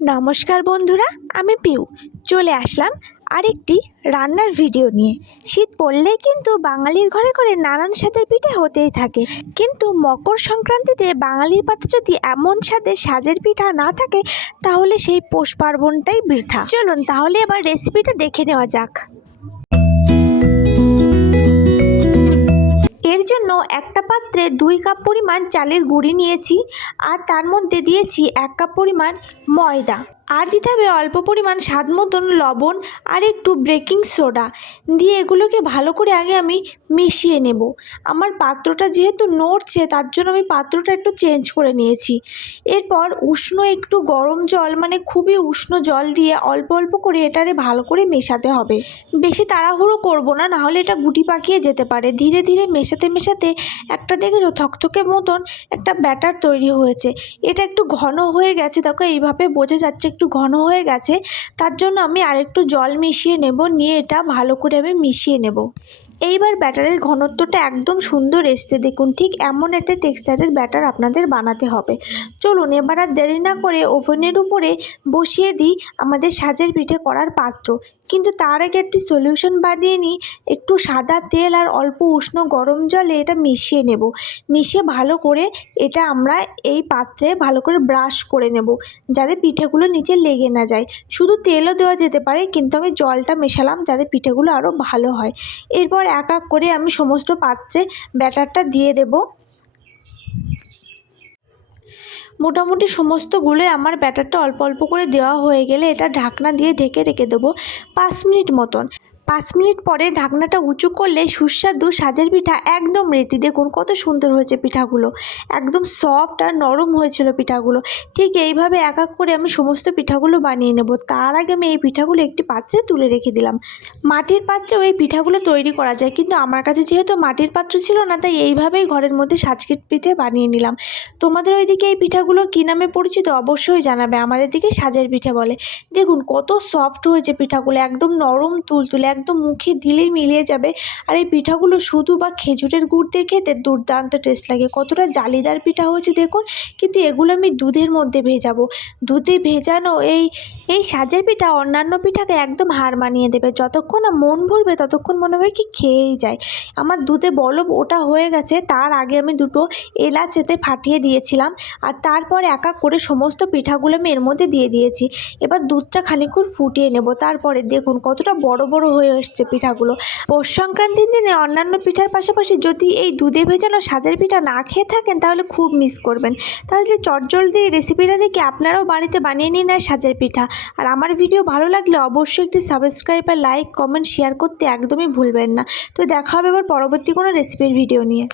নমস্কার বন্ধুরা, আমি পিউ চলে আসলাম আরেকটি রান্নার ভিডিও নিয়ে। শীত পড়লেই কিন্তু বাঙালির ঘরে ঘরে নানান স্বাদের পিঠে হতেই থাকে, কিন্তু মকর সংক্রান্তিতে বাঙালির পাতে যদি এমন স্বাদের সাজের পিঠা না থাকে তাহলে সেই পৌষ পার্বণটাই বৃথা। চলুন তাহলে এবার রেসিপিটা দেখে নেওয়া যাক। এর জন্য একটা পাত্রে 2 কাপ পরিমাণ চালের গুঁড়ি নিয়েছি, আর তার মধ্যে দিয়েছি 1 কাপ পরিমাণ ময়দা, আর দিতে হবে অল্প পরিমাণ স্বাদ মতন লবণ আর একটু বেকিং সোডা দিয়ে এগুলোকে ভালো করে আগে আমি মিশিয়ে নেব। আমার পাত্রটা যেহেতু নড়ছে তার জন্য আমি পাত্রটা একটু চেঞ্জ করে নিয়েছি। এরপর উষ্ণ একটু গরম জল, মানে খুবই উষ্ণ জল দিয়ে অল্প অল্প করে এটারে ভালো করে মেশাতে হবে। বেশি তাড়াহুড়ো করব না, নাহলে এটা গুটি পাকিয়ে যেতে পারে। ধীরে ধীরে মেশাতে মেশাতে একটা দেখেছো থকথকে মতন একটা ব্যাটার তৈরি হয়েছে। এটা একটু ঘন হয়ে গেছে, দেখো এইভাবে বোঝা যাচ্ছে একটু ঘন হয়ে গেছে। তার জন্য আমি আরেকটু জল মিশিয়ে নেব, নিয়ে এটা ভালো করে আমি মিশিয়ে নেব। এইবার ব্যাটারের ঘনত্বটা একদম সুন্দর এসছে, দেখুন ঠিক এমন একটা টেক্সচারের ব্যাটার আপনাদের বানাতে হবে। চলুন এবার আর দেরি না করে ওভেনের উপরে বসিয়ে দিই আমাদের সাজের পিঠে করার পাত্র। কিন্তু তার আগে একটি সলিউশন বানিয়ে নিই। একটু সাদা তেল আর অল্প উষ্ণ গরম জলে এটা মিশিয়ে নেব। মিশিয়ে ভালো করে এটা আমরা এই পাত্রে ভালো করে ব্রাশ করে নেব, যাতে পিঠেগুলো নিচে লেগে না যায়। শুধু তেলও দেওয়া যেতে পারে, কিন্তু আমি জলটা মেশালাম যাতে পিঠেগুলো আরও ভালো হয়। এরপর এক এক করে আমি সমস্ত পাত্রে ব্যাটারটা দিয়ে দেব। মোটামুটি সমস্তগুলো আমার ব্যাটারটা অল্প অল্প করে দেওয়া হয়ে গেলে এটা ঢাকনা দিয়ে ঢেকে রেখে দেবো 5 মিনিট মতন। 5 মিনিট পরে ঢাকনাটা উঁচু করলে সুস্বাদু সাজের পিঠা একদম রেডি। দেখুন কত সুন্দর হয়েছে পিঠাগুলো, একদম সফট আর নরম হয়েছিল পিঠাগুলো। ঠিক এইভাবে এক এক করে আমি সমস্ত পিঠাগুলো বানিয়ে নেব। তার আগে আমি এই পিঠাগুলো একটি পাত্রে তুলে রেখে দিলাম। মাটির পাত্রেও এই পিঠাগুলো তৈরি করা যায়, কিন্তু আমার কাছে যেহেতু মাটির পাত্র ছিল না, তাই এইভাবেই ঘরের মধ্যে সাজকের পিঠে বানিয়ে নিলাম। তোমাদের ওইদিকে এই পিঠাগুলো কী নামে পরিচিত অবশ্যই জানাবে। আমাদের দিকে সাজের পিঠে বলে। দেখুন কত সফট হয়েছে পিঠাগুলো, একদম নরম তুলতুলে, একদম মুখে দিলেই মিলিয়ে যাবে। আর এই পিঠাগুলো শুধু বা খেজুরের গুড় দিয়ে খেতে দুর্দান্ত টেস্ট লাগে। কতটা জালিদার পিঠা হয়েছে দেখুন। কিন্তু এগুলো আমি দুধের মধ্যে ভেজাবো। দুধে ভেজানো এই সাজের পিঠা অন্যান্য পিঠাকে একদম হার মানিয়ে দেবে। যতক্ষণ না মন ভরবে ততক্ষণ মনে হবে কি খেয়েই যায়। আমার দুধে বলব ওটা হয়ে গেছে। তার আগে আমি 2টো এলাচ এতে ফাটিয়ে দিয়েছিলাম, আর তারপর এক এক করে সমস্ত পিঠাগুলো আমি এর মধ্যে দিয়ে দিয়েছি। এবার দুধটা খানিকক্ষণ ফুটিয়ে নেব। তারপরে দেখুন কতটা বড় বড় হয়ে এসছে পিঠাগুলো। পৌষ সংক্রান্তির দিনে অন্যান্য পিঠার পাশাপাশি যদি এই দুধে ভেজানো সাজের পিঠা না খেয়ে থাকেন তাহলে খুব মিস করবেন। তাহলে চটজলদি রেসিপিটা দেখে আপনারাও বাড়িতে বানিয়ে নিন আর সাজের পিঠা। আর আমার ভিডিও ভালো লাগলে অবশ্যই একটি সাবস্ক্রাইব আর লাইক কমেন্ট শেয়ার করতে একদমই ভুলবেন না। তো দেখা হবে এবার পরবর্তী কোনো রেসিপির ভিডিও নিয়ে।